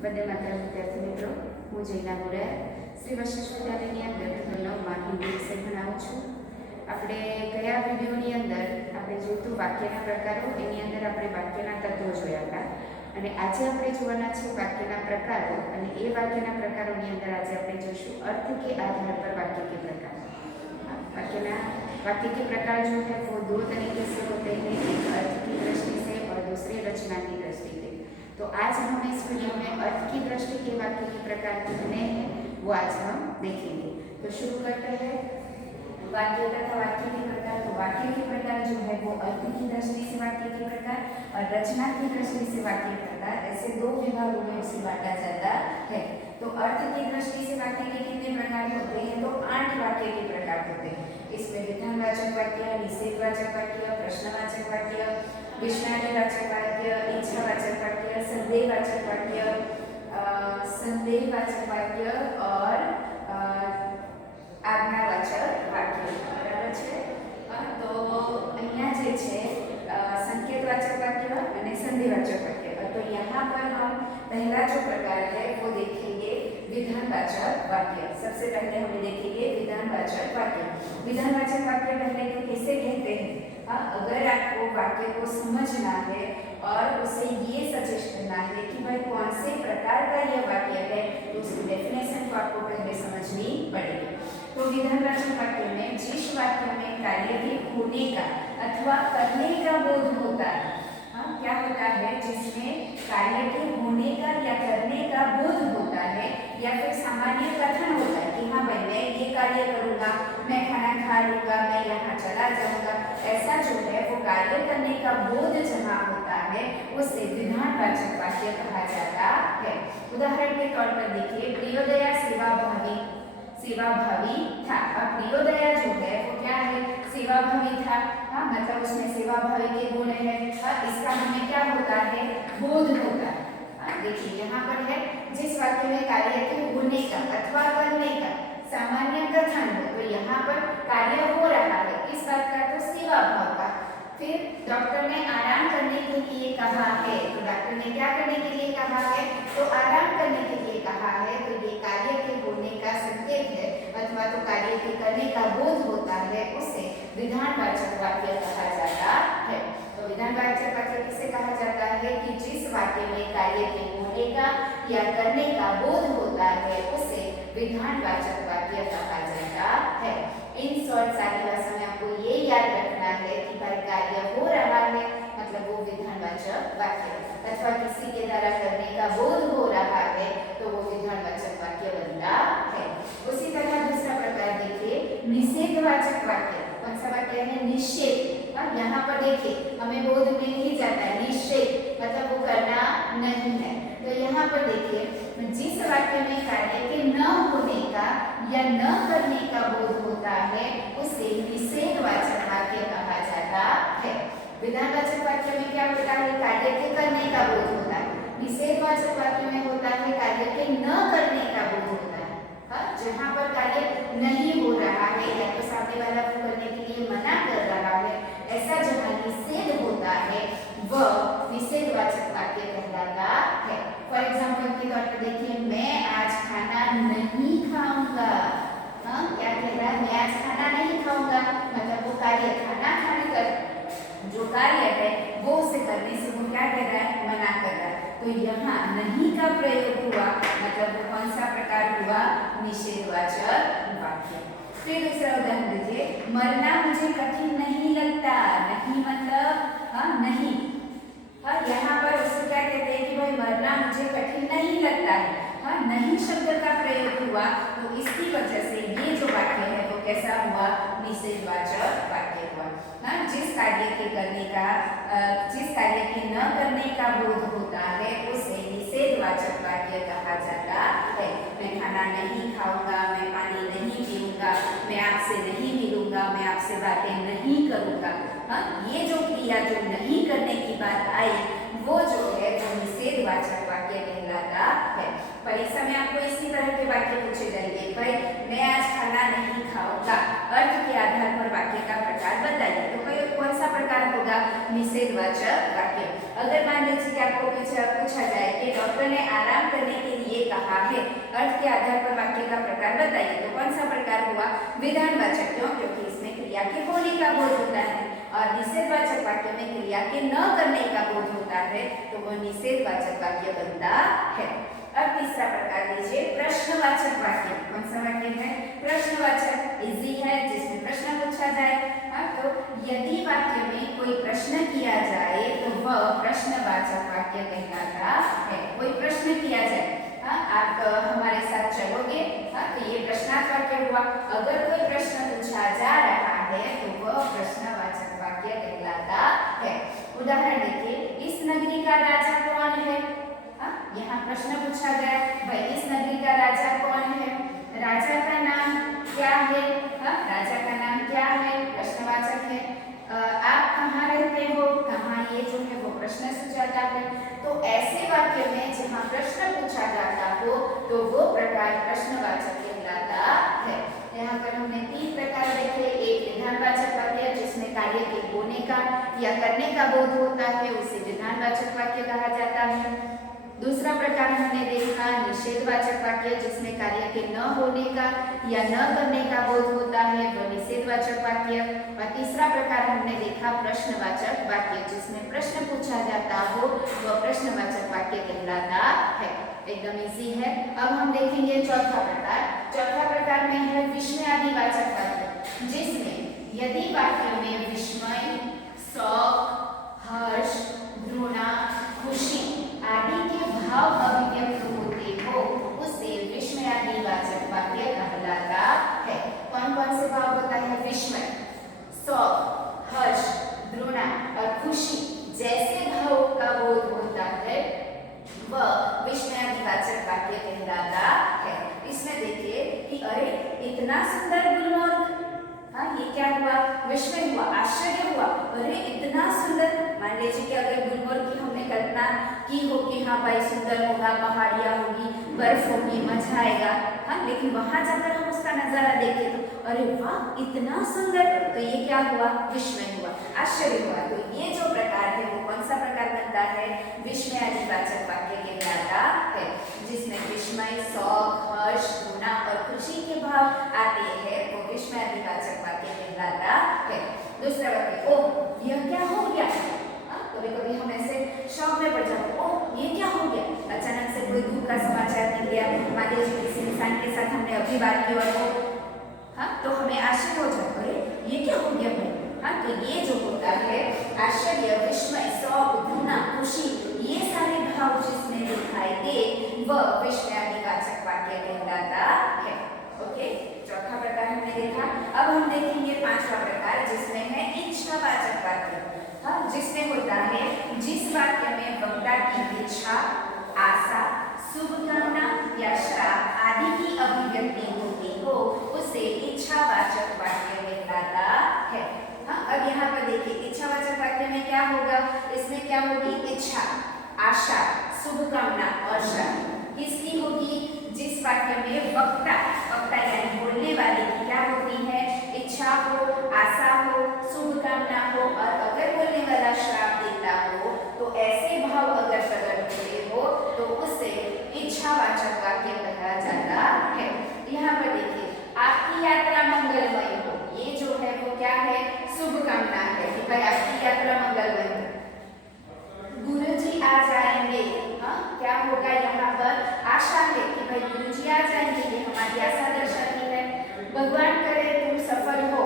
वंदे मातरम विद्यार्थी मित्रों, हूँ जैना गुराया श्री वशिष्ठ विद्यालयની અંદર ધોરણ 9માં હિન્દી વિષય ભણાવું છું। આપણે ગયા વિડીયોની અંદર આપણે જોઈતું વાક્યના પ્રકારો, એની અંદર આપણે વાક્યના તત્વો જોયા હતા અને આજે આપણે જોવાના છે વાક્યના પ્રકારો અને એ વાક્યના પ્રકારોની અંદર આજે આપણે જોઈશું अर्थ के आधार पर वाक्य के प्रकार। वाक्य के प्रकार जो है वो दो तरीके से होते हैं, एक अर्थ की दृष्टि से और दूसरे रचना की दृष्टि से। तो आज हम इस वीडियो में अर्थ की दृष्टि के वाक्य के प्रकार कितने हैं वो आज हम देखेंगे। तो शुरू करते हैं वाक्य तथा वाक्य के प्रकार। तो वाक्य के प्रकार जो है वो अर्थ की दृष्टि से वाक्य के प्रकार और रचना की दृष्टि से वाक्य के प्रकार, ऐसे दो विभागों में उसे बांटा जाता है। तो अर्थ की दृष्टि से वाक्य के कितने प्रकार होते हैं? तो 8 वाक्य के प्रकार होते हैं। इसमें विधानवाचक वाक्य, निषेधवाचक वाक्य, प्रश्नवाचक वाक्य, विस्मयवाचक वाक्य, इच्छावाचक वाक्य, संदेहवाचक वाक्य और आज्ञावाचक वाक्य। बराबर है। तो अहींया जे छे संकेतवाचक वाक्य और संधिवाचक वाक्य। तो यहाँ पर हम पहला जो प्रकार है वो देखेंगे विधानवाचक वाक्य। सबसे पहले हम देखेंगे विधानवाचक वाक्य। विधानवाचक वाक्य पहले तो किसे कहते हैं? अगर आपको वाक्य को समझना है और उसे ये सजेस्ट करना है कि भाई कौन से प्रकार का यह वाक्य है, तो उसकी डेफिनेशन को आपको पहले समझनी पड़ेगी। तो विधानवाचक वाक्य में जिस वाक्य में कार्य के होने का अथवा करने का बोध होता है, क्या होता है, जिसमें कार्य के होने का या करने का बोध होता है या फिर सामान्य कथन होता है कि हाँ भाई मैं ये कार्य करूँगा, मैं खाना खा लूँगा, मैं यहाँ चला जाऊँगा, ऐसा जो है वो कार्य करने का बोध जहाँ होता है उसे विधानवाचक वाक्य कहा जाता है। उदाहरण के तौर पर देखिए, प्रियोदया सेवाभावी था। अब प्रियोदया जो है वो क्या है? सेवाभावी था। मतलब उसमें सेवाभावी के गुण है। इसका हमें क्या होता है? बोध होता है। देखिए यहाँ पर है जिस वाक्य में कार्य के होने का अथवा करने का सामान्य कथन है, तो यहाँ पर कार्य हो रहा है किस बात का? तो सेवा भाव का। फिर डॉक्टर ने आराम करने के लिए कहा है, तो डॉक्टर ने क्या करने के लिए कहा है? तो आराम करने के लिए कहा है। तो ये कार्य के होने का संकेत है अथवा तो कार्य के करने का बोध होता है, उसे विधानवाचक वाक्य कहा जाता है। तो विधानवाचक वाक्य किसे कहा जाता है? कि जिस वाक्य में कार्य के होने का या करने का बोध होता है उसे विधानवाचक वाक्य कहा जाता है। इन शॉर्ट सारी भाषा में आपको ये याद रखना है कि भाई कार्य हो रहा है मतलब वो विधानवाचक वाक्य, अथवा किसी के द्वारा करने का बोध हो रहा है तो वो विधानवाचक वाक्य बनता है। उसी तरह दूसरा प्रकार देखिए निषेधवाचक वाक्य। कौन सा वाक्य है? निषेध। यहाँ पर देखिए हमें बोध में ही जाता है निषेध मतलब वो करना नहीं है। तो यहाँ पर देखिए जिस वाक्य में कार्य के न होने का या न करने का बोध होता है उसे निषेधवाचक वाक्य कहा जाता है। विधानवाचक वाक्य में क्या होता है? कार्य के करने का बोध होता है। निषेधवाचक वाक्य में होता है कार्य के न करने का बोध होता है। जहाँ पर कार्य नहीं हो रहा है या तो सामने वाला को करने के लिए मना कर रहा है, ऐसा जहाँ निषेध होता है वह निषेधवाचक वाक्य कहलाता है। फॉर एग्जाम्पल के तौर पर देखिए, मैं आज खाना नहीं खाऊंगा। क्या कह रहा है? मैं आज खाना नहीं खाऊंगा मतलब वो कार्य खाना खाने का जो कार्य है वो उसे करने से वो क्या कर रहा है? मना कर रहा है। तो यहाँ नहीं का प्रयोग हुआ मतलब वो कौन सा प्रकार हुआ? निषेधवाचक वाक्य। फिर दूसरा उदाहरण दीजिए, मरना मुझे कठिन नहीं लगता। नहीं मतलब नहीं। यहाँ पर उसे क्या कहते हैं कि भाई मरना मुझे कठिन नहीं लगता है। नहीं शब्द का प्रयोग हुआ तो इसकी वजह से ये जो वाक्य है वो कैसा हुआ? निषेधवाचक वाक्य हुआ। जिस कार्य के करने का जिस कार्य के न करने का बोध होता है उसे निषेधवाचक वाक्य कहा जाता है। मैं खाना नहीं खाऊंगा, मैं पानी नहीं पीऊंगा, मैं आपसे नहीं मिलूंगा, मैं आपसे बातें नहीं करूंगा। ये जो क्रिया जो नहीं करने की बात आई वो जो है वो निषेधवाचक वाक्य कहलाता है। परीक्षा में आपको इसी तरह के वाक्य पूछे जाएंगे, भाई मैं आज खाना नहीं खाऊंगा, अर्थ के आधार पर वाक्य का प्रकार बताइए। तो कोई कौन सा प्रकार होगा? निषेधवाचक वाक्य। अगर मान लीजिए कि आपको पूछा जाए कि डॉक्टर ने आराम करने के लिए कहा है, अर्थ के आधार पर वाक्य का प्रकार बताइए, तो कौन सा प्रकार हुआ? विधानवाचक। क्यों? क्योंकि इसमें क्रिया के होने का बोध होता है, और निषेधवाचक वाक्य में क्रिया के न करने का बोध होता है, तो वह निषेधवाचक वाक्य बनता है। अब तीसरा प्रकार लीजिए प्रश्नवाचक वाक्य। कौन सा वाक्य है? प्रश्नवाचक। इजी है, जिसमें प्रश्न पूछा जाए। तो यदि वाक्य में कोई प्रश्न किया जाए तो वह प्रश्नवाचक वाक्य कहलाता है। कोई प्रश्न किया जाए, आप हमारे साथ चलोगे, तो ये प्रश्नार्थ वाक्य हुआ। अगर कोई प्रश्न पूछा जा रहा है तो वह प्रश्नवाचक वाक्य कहलाता है। उदाहरण देखिए, इस नगरी का राजा कौन है? यहाँ प्रश्न पूछा गया, भाई इस नगरी का राजा कौन है? राजा का नाम क्या है? राजा का नाम क्या है? प्रश्नवाचक है। आप कहाँ रहते हो? कहाँ, ये जो है वो प्रश्न सूचक है। तो ऐसे वाक्य में जहाँ प्रश्न पूछा जाता हो तो वो प्रकार प्रश्नवाचक कहलाता है। यहाँ पर हमने 3 प्रकार देखे। एक विधानवाचक वाक्य जिसमें कार्य के होने का या करने का बोध होता है, उसे विधानवाचक वाक्य कहा जाता है। दूसरा प्रकार हमने देखा निषेधवाचक वाक्य जिसमें कार्य के न होने का या न करने का बोध होता है, वह निषेधवाचक वाक्य। और तीसरा प्रकार हमने देखा प्रश्नवाचक वाक्य जिसमें प्रश्न पूछा जाता हो, वह प्रश्नवाचक वाक्य कहलाता है। एकदम इजी है। अब हम देखेंगे चौथा प्रकार। चौथा प्रकार में है विस्मयादिवाचक वाक्य, जिसमें यदि वाक्य में विस्मय, शौक, हर्ष, घृणा, खुशी आदि के भाव अभिव्यक्त होते हो, उसे विस्मयादिवाचक वाक्य कहलाता है। कौन कौन से भाव होता है? विस्मय, शौक, हर्ष, घृणा और खुशी जैसे भावों का बोध होता है, वह विस्मयादिवाचक वाक्य कहलाता है। इसमें देखिए कि अरे इतना सुंदर गुलमोहर, ये क्या हुआ? विस्मय हुआ, आश्चर्य हुआ। अरे इतना सुंदर, मान लीजिए कि अगर गुलमोहर की हमने कल्पना की हो कि हाँ भाई सुंदर होगा, पहाड़ियाँ होगी, बर्फ होगी, मजा आएगा, लेकिन वहां जाकर हम उसका नजारा देखें तो अरे वाह इतना सुंदर, तो ये क्या हुआ? विस्मय हुआ, आश्चर्य हुआ। तो ये जो प्रकार है वो कौन सा प्रकार बनता है? विस्मयादिवाचक वाक्य कहलाता है, जिसमें विस्मय, शौक, हर्ष, घृणा और खुशी के भाव आते हैं, वो विस्मयादिवाचक वाक्य कहलाता है। दूसरा वाक्य, ओह यह क्या हो गया? कभी कभी हम ऐसे शौक में पड़ जाते, ओह ये क्या हो गया? अचानक से कोई दुख का समाचार मिल गया, मान लीजिए किसी इंसान के साथ हमने अभी बात की और वो तो हमें आश्चर्य हो जाता है, ये क्या हो गया भाई? तो ये जो होता है आश्चर्य, विस्मय, शौक, घृणा, खुशी, ये सारे भाव जिसमें दिखाई दे वह विस्मयादिवाचक वाक्य कहलाता है। ओके, चौथा प्रकार हमने देखा। अब हम देखेंगे पांचवा प्रकार, जिसमें है इच्छावाचक वाक्य। जिसमें होता है जिस वाक्य में वक्ता की इच्छा, आशा, शुभकामना या श्राप आदि की अभिव्यक्ति होती हो, उसे इच्छावाचक वाक्य कहलाता है। अब यहाँ पर देखिए इच्छावाचक वाक्य में क्या होगा? इसमें क्या होगी? इच्छा, आशा, शुभकामना और श्राप किसकी होगी? जिस वाक्य में वक्ता यानी बोलने वाले की क्या होती है? इच्छा हो, आशा हो, शुभकामना हो, और अगर बोलने वाला श्राप देता हो तो ऐसे भाव अगर प्रकट होते हो तो उसे इच्छावाचक वाक्य कहा जाता है। यहाँ पर देखिए आपकी यात्रा मंगलमय हो, ये जो है वो क्या है? शुभकामना है कि भाई आपकी यात्रा मंगलमय हो। गुरुजी आ जाएंगे, क्या होगा? यहाँ पर आशा है कि भाई गुरुजी आ जाएंगे, ये हमारी आशा दर्शाती है। भगवान करे तुम सफल हो,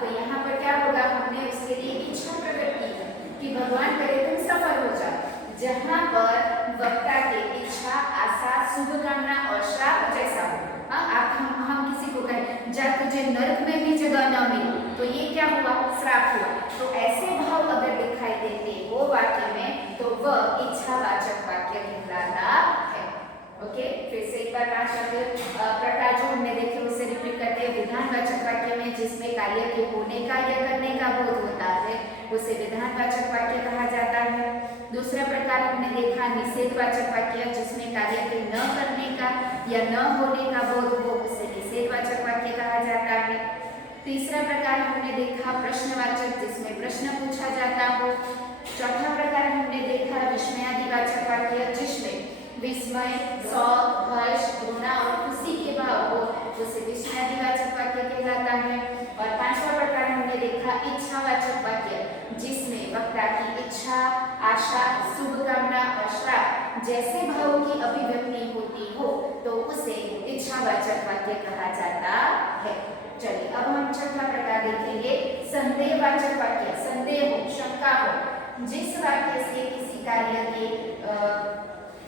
तो यहाँ पर क्या होगा? हमने उसके लिए इच्छा प्रकट की है कि भगवान करे तुम सफल हो जाओ। जहाँ पर वक्ता के इच्छा, आशा, शुभकामना और श्राप जैसा हो, आप हम किसी को कहें जा तुझे नरक में भी जगह न मिले, तो ये क्या हुआ? श्राप हुआ। तो ऐसे भाव अगर दिखाई देते हो वाक्य में तो वह इच्छावाचक वाक्य कहलाता है। ओके, फिर से एक बार प्रकार जो हमने देखे उसे रिपीट करते हैं। विधानवाचक वाक्य में जिसमें कार्य के होने का या करने का बोध होता है उसे विधानवाचक वाक्य कहा जाता है। दूसरा प्रकार हमने देखा निषेधवाचक वाक्य, जिसमें कार्य के न करने का या न होने का बोध हो, उसे निषेधवाचक वाक्य कहा जाता है। तीसरा प्रकार हमने देखा प्रश्नवाचक, जिसमें प्रश्न पूछा जाता हो। चौथा प्रकार हमने देखा विस्मयादिवाचक वाक्य, जिसमें विस्मय, शौक, हर्ष, घृणा और खुशी के भाव हो, उसे विस्मयादिवाचक वाक्य कहलाता है। और पांचवा प्रकार हमने देखा इच्छावाचक वाक्य, जिसमें वक्ता की इच्छा, आशा, शुभकामना और श्राप जैसे भावों की अभिव्यक्ति होती हो तो उसे इच्छावाचक वाक्य कहा जाता है। चलिए अब हम छठा प्रकार देखेंगे संदेहवाचक वाक्य। संदेह हो, शंका हो, जिस वाक्य से किसी कार्य के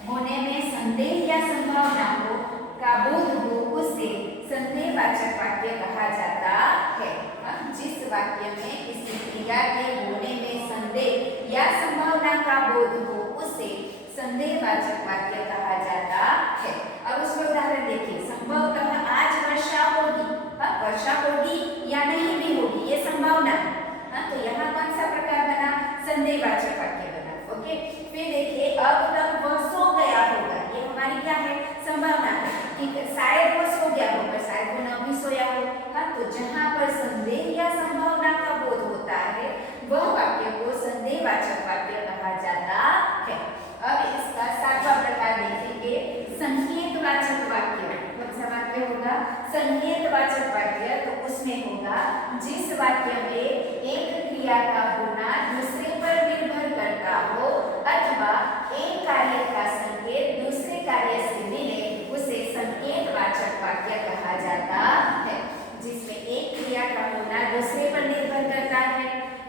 होने में संदेह या संभावना हो का बोध हो, उसे संदेहवाचक वाक्य कहा जाता है। जिस वाक्य में किसी क्रिया के होने में संदेह या संभावना का बोध हो, उसे संदेहवाचक वाक्य कहा जाता है। अब उसमें उदाहरण देखिए, संभवतः आज वर्षा होगी। वर्षा होगी या नहीं भी होगी, ये संभावना है। तो यहाँ कौन सा प्रकार बना? संदेहवाचक वाक्य बना। ओके, फिर देखिए अब तक वह सो गया होगा, ये हमारी क्या है? संभावना है। ठीक है, शायद वो सो गया होगा, शायद वो न भी सोया हो। तो जहाँ पर संदेह या संभावना का बोध होता है, वह वाक्य को संदेहवाचक वाक्य कहा जाता है। अब इसका सातवां प्रकार देखेंगे संकेतवाचक वाक्य। कौन सा वाक्य होगा? संकेतवाचक वाक्य। तो उसमें होगा जिस वाक्य में एक क्रिया का होना दूसरे पर निर्भर करता हो अथवा एक कार्य का संकेत दूसरे कार्य से मिले, उसे संकेतवाचक वाक्य कहा जाता है। जिसमें एक क्रिया का होना दूसरे पर निर्भर करता है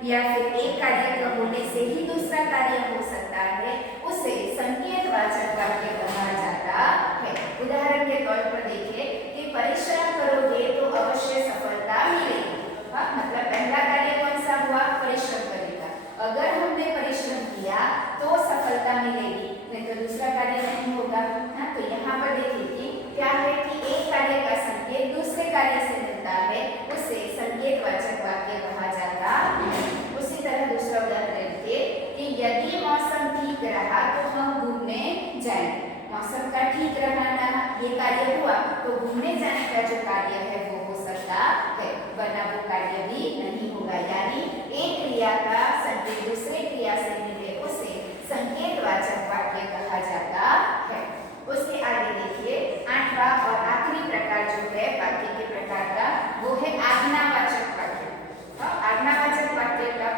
या फिर एक कार्य का होने से ही दूसरा कार्य हो सकता है, उसे संकेतवाचक वाक्य कहा जाता है। उदाहरण के तौर पर देखिए कि परिश्रम करोगे तो अवश्य सफलता मिलेगी। मतलब पहला कार्य कौन सा हुआ? परिश्रम करेगा। अगर हमने परिश्रम किया तो सफलता मिलेगी, नहीं तो दूसरा कार्य नहीं होगा। तो यहाँ पर देखिए कि क्या है कि एक कार्य का संकेत दूसरे कार्य से मिलता है, उसे संकेतवाचक वाक्य कहा जाता है। उसी तरह दूसरा उदाहरण देखिए कि यदि मौसम ठीक रहा तो हम घूमने जाएंगे। मौसम का ठीक रहना ये कार्य हुआ तो घूमने जाने का जो कार्य है वो हो सकता है, वरना वो कार्य भी नहीं होगा। यानी एक क्रिया का संकेत दूसरे क्रिया से मिले, उसे संकेतवाचक वाक्य कहा जाता है। उसके आगे देखिए आठवां और आखिरी प्रकार जो है वाक्य के प्रकार का, वो है आज्ञावाचक वाक्य। आज्ञावाचक वाक्य का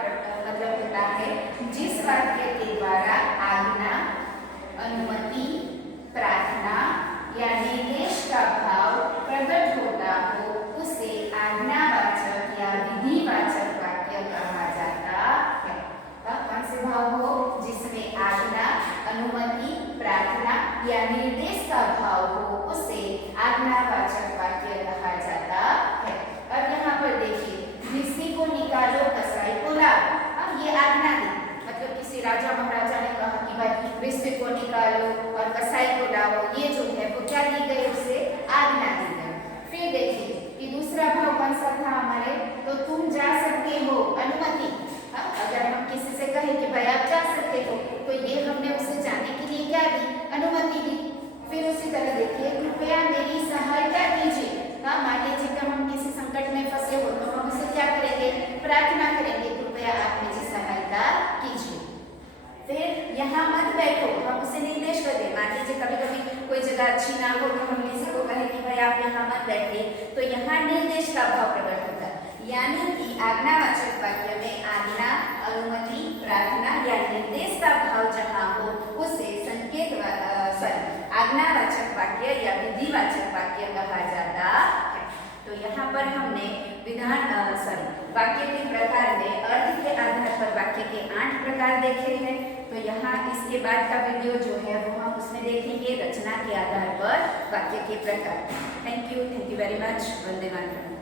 मतलब होता है जिस वाक्य के द्वारा आज्ञा, अनुमति, प्रार्थना या निर्देश का भाव प्रकट होता हो, उसे आज्ञावाचक या विधिवाचक वाक्य कहा जाता है। कौन से भाव हो? जिसमें आज्ञा, अनुमति, प्रार्थना या निर्देश का भाव हो, उसे आज्ञावाचक वाक्य कहा जाता है। अब यहाँ पर देखिए, घिस्सी को निकालो, कसाई को लाओ। ये आज्ञा दी, मतलब किसी राजा महाराजा ने कहा कि भाई घिस्सी को निकालो और कसाई को लाओ, ये जो है वो क्या दी गई? उसे आज्ञा दी गई। फिर देखिए कि दूसरा भाव कौन सा था हमारे? तो तुम जा सकते हो, अनुमति। अगर हम किसी से कहें कि भाई आप जा सकते हो, तो ये हमने उसे जाने के लिए क्या दी? अनुमति दी। फिर उसी तरह देखिए कृपया मेरी सहायता कीजिए। मान लीजिए कि हम किसी संकट में फंसे हो तो हम उसे क्या करेंगे? प्रार्थना करेंगे, कृपया आप मेरी सहायता कीजिए। फिर यहाँ मत बैठो, हम उसे निर्देश कर दें। मान लीजिए कभी कभी कोई जगह अच्छी ना हो तो हम किसी को कहें कि भाई आप यहाँ मत बैठिए, तो यहाँ निर्देश का भाव प्रकट होता है। यानी कि आज्ञावाचक वाक्य में आज्ञा, अनुमति, प्रार्थना या निर्देश का भाव जहाँ हो, उसे आज्ञावाचक वाक्य या विधिवाचक वाक्य कहा जाता है। तो यहाँ पर हमने वाक्य के प्रकार में अर्थ के आधार पर वाक्य के 8 प्रकार देखे हैं। तो यहाँ इसके बाद का वीडियो जो है वो हम उसमें देखेंगे रचना के आधार पर वाक्य के प्रकार। Thank you very much. Vande Mataram.